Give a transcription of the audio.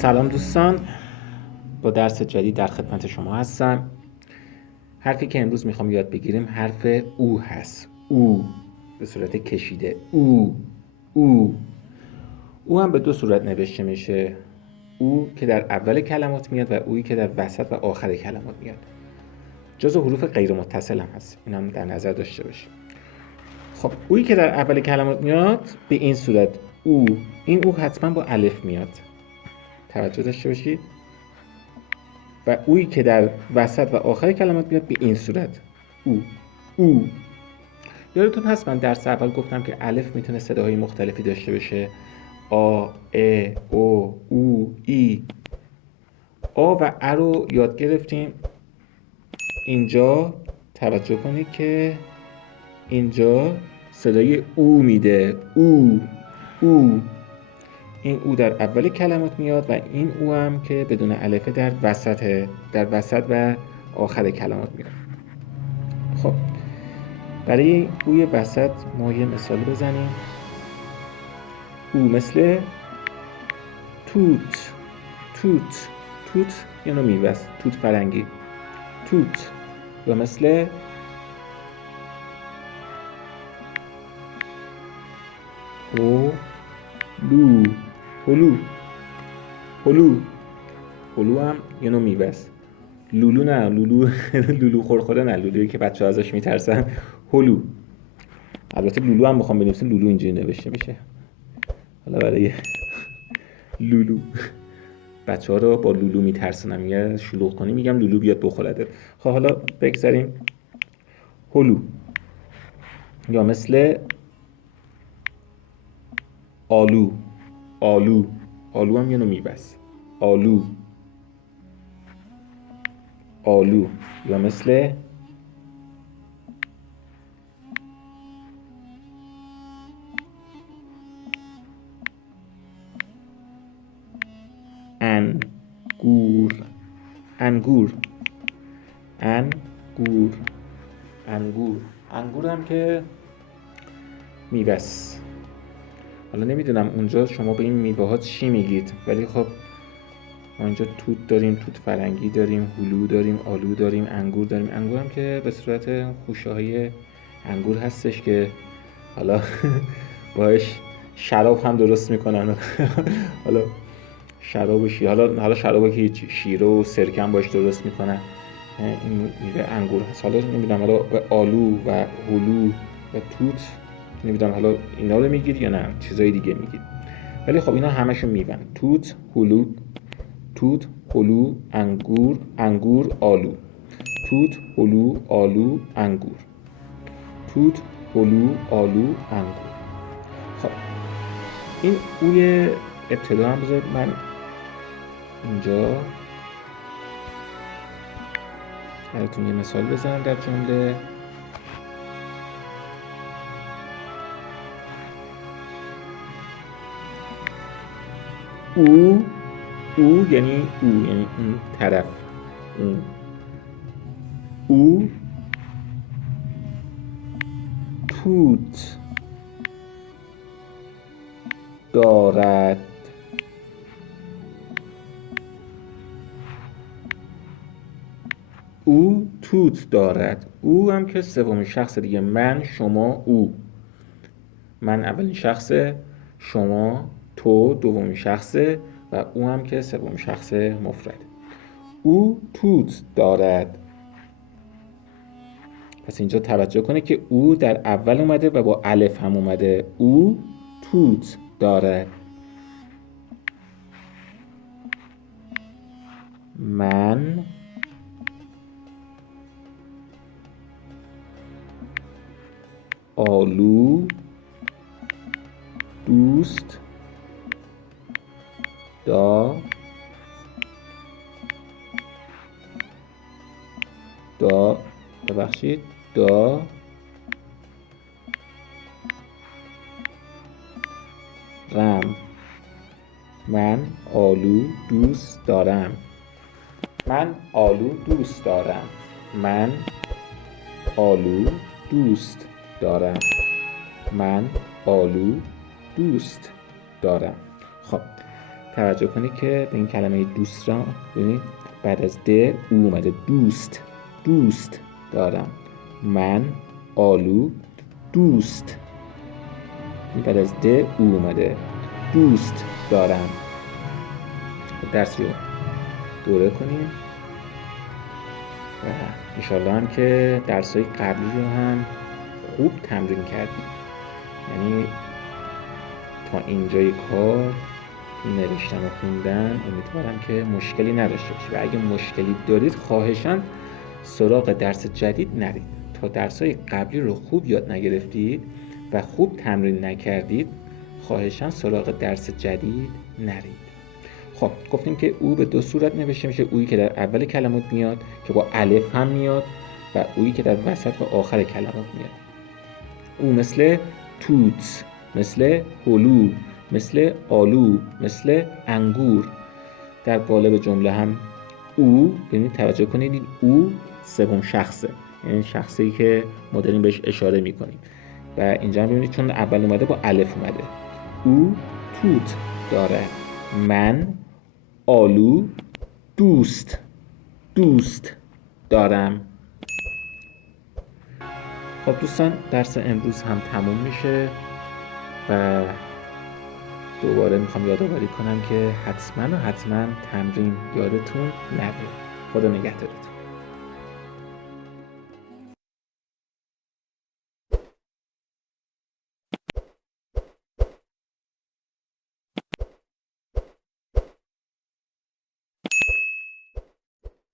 سلام دوستان، با درس جدید در خدمت شما هستم. حرفی که امروز میخوام یاد بگیریم حرف او هست. او به صورت کشیده. او هم به دو صورت نوشته میشه. او که در اول کلمات میاد و اویی که در وسط و آخر کلمات میاد. جزو حروف غیر متصل هم هست، این هم در نظر داشته باشید. خب اویی که در اول کلمات میاد به این صورت او، این او حتما با الف میاد، توجه داشته باشید. و اویی که در وسط و آخر کلمات بیاد به این صورت او. یادتون هست من درس اول گفتم که الف میتونه صداهای مختلفی داشته باشه، آ، ا، او، ای. آ و ا رو یاد گرفتیم. اینجا توجه کنید که اینجا صدای او میده. او این او در اول کلمات میاد و این او هم که بدون الفه در وسط و آخر کلمات میاد. خب برای اوی وسط ما یه مثال بزنیم. او مثل توت یعنی میوه است، توت فرنگی، توت. یا مثل هلو هم یه نوع میوه است. لولو نه، لولو خورخوره نه، لولویی که بچه ها ازش میترسن. هلو. البته لولو هم بخوام بنویسیم لولو اینجوری نوشته میشه. حالا برای لولو بچه ها رو با لولو میترسنم، یه شلوغ کنی میگم لولو بیاد بخورده. خب حالا بگذاریم هلو. یا مثل آلو هم یه نوع میوه است. آلو. یا مثل انگور هم که میوه است. حالا نمیدونم اونجا شما به این میوه ها چی میگید، ولی خب ما اینجا توت داریم، توت فرنگی داریم، هلو داریم، آلو داریم، انگور داریم. انگور هم که به صورت خوشه های انگور هستش که حالا باش شراب هم درست میکنن. حالا شراب و حالا شراب که هیچ، شیره و سرکه هم باش درست میکنن. این میوه انگور هست. حالا نمیدونم حالا به آلو و هلو و توت نمیدونم حالا اینا رو میگید یا نه چیزای دیگه میگید، ولی خب اینا همشون میوهن. توت، هلو، انگور، آلو. توت، هلو، آلو، انگور. توت، هلو، آلو، انگور. خب این اوی ابتدا هم بذارید من اینجا براتون یه مثال بزنم در جمله. او یعنی اون طرف. او توت دارد. او هم که سومین شخص دیگه، من، شما، او. من اولین شخص، شما، تو دومین شخصه و او هم که سومین شخص مفرد. او توت دارد. پس اینجا توجه کنه که او در اول اومده و با الف هم اومده. او توت دارد. من آلو دوست دارم. من آلو دوست دارم. من آلو دوست دارم. من آلو دوست دارم. من آلو دوست دارم. خب توجه کنید که به این کلمه دوست را ببینید بعد از د او اومده. دوست، دوست دارم. من آلو دوست، بعد از د او اومده. دوست دارم. درس رو دوره کنیم و انشالله هم که درس‌های قبلی رو هم خوب تمرین کردیم. یعنی تا اینجای کار نوشتن و خوندن امیدوارم که مشکلی نداشته باشید و اگه مشکلی دارید خواهشاً سراغ درس جدید نرید. تا درس‌های قبلی رو خوب یاد نگرفتید و خوب تمرین نکردید خواهشاً سراغ درس جدید نرید. خب گفتیم که او به دو صورت نوشته میشه. اویی که در اول کلمات میاد که با الف هم میاد و اویی که در وسط و آخر کلمات میاد. او مثل توت، مثل هلو، مثل آلو، مثل انگور. در قالب جمله هم او، ببینید توجه کنید این او سوم شخصه، یعنی شخصی که ما داریم بهش اشاره میکنیم و اینجا ببینید چون اول اومده با الف اومده. او توت داره. من آلو دوست دارم. خب دوستان درس امروز هم تموم میشه و دوباره میخوام یادآوری کنم که حتما تمرین یادتون نره. خدا نگهدارتون.